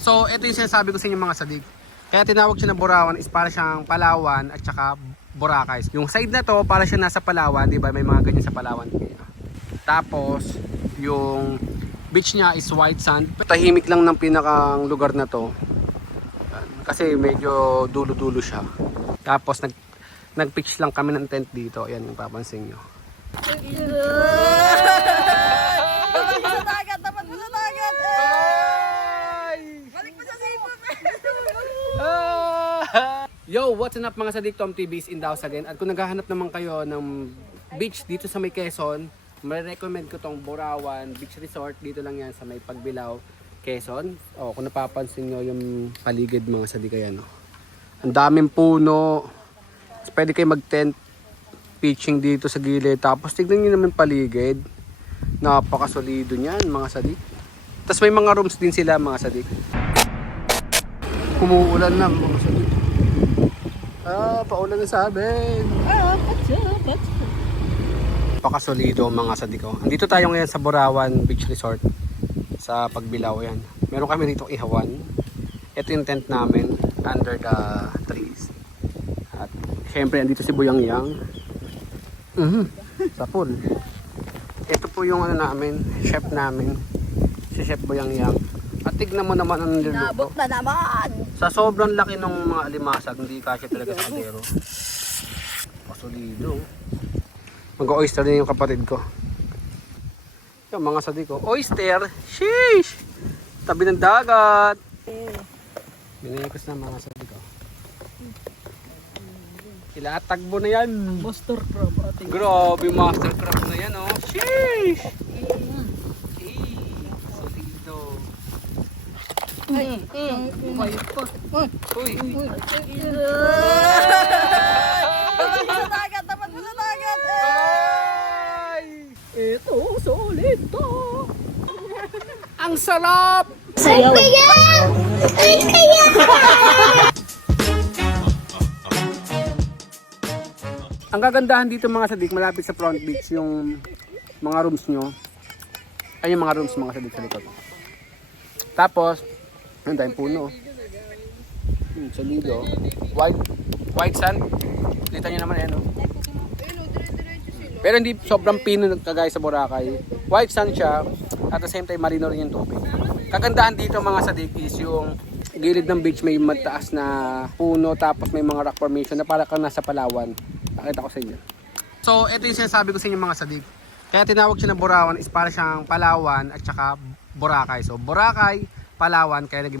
So, ito yung sinasabi ko sa inyo mga sadik. Kaya tinawag siya na Borawan is para siyang Palawan at saka Boracay. Yung side na to, para siya nasa Palawan, di ba? May mga ganyan sa Palawan. Tapos, yung beach niya is white sand. Tahimik lang ng pinakang lugar na to. Kasi medyo dulo-dulo siya. Tapos, nag-pitch lang kami ng tent dito. Ayan yung papansin nyo. Yo, what's up mga sadik, Tom TV is in the house again. At kung naghahanap naman kayo ng beach dito sa may Quezon, may recommend ko tong Borawan Beach Resort. Dito lang yan sa may Pagbilao, Quezon. O, kung napapansin nyo yung paligid mga sadik, ayan. Ang daming puno. Pwede kayo mag-tent pitching dito sa gilid. Tapos tignan nyo naman paligid. Napakasolido niyan mga sadik. Tapos may mga rooms din sila mga sadik. Umuulan na mga sadik. Paulan na sa amin. Pakasolido mga sadik ko. Andito tayo ngayon sa Borawan Beach Resort sa Pagbilao yan. Meron kami dito ihawan. Ito yung tent namin under the trees. At syempre andito si Buyang Yang. Sa pool. Ito po yung ano namin, chef namin. Si Chef Buyang Yang. At tignan mo naman ang niluluto. Nabot na naman. Sa sobrang laki ng mga alimasag, hindi kasya talaga sa kadero. Pasolido. Mag-oyster din yung kapatid ko. Yung mga sadik ko. Oyster! Sheesh! Tabi ng dagat. Binayakos na mga sadik ko. Ilatagbo na yan. Master crab ating. Grabe, master crab na yan oh. Sheesh! Ay, buhay pa. Uy! Sa dagat, dapat mo sa dagat. Ay! Ito, solid to. Ang sarap! Sayaw. Ang kagandahan dito mga sadik, malapit sa front beach yung mga rooms nyo. Ay yung mga rooms mga sadik sa likod. Tapos, ang daming puno. Solido. White sand. Kita nyo naman yan. Oh. Pero hindi sobrang pino kagaya sa Boracay. White sand siya. At the same time, marino rin yung tubig. Kagandahan dito mga sadik is yung gilid ng beach may mataas na puno. Tapos may mga rock formation na para kang nasa Palawan. Nakita ko sa inyo. So, ito yung sinasabi ko sa inyo mga sadik. Kaya tinawag siya na Borawan is para siyang Palawan at saka Boracay. So, Boracay, Palawan, kaya naging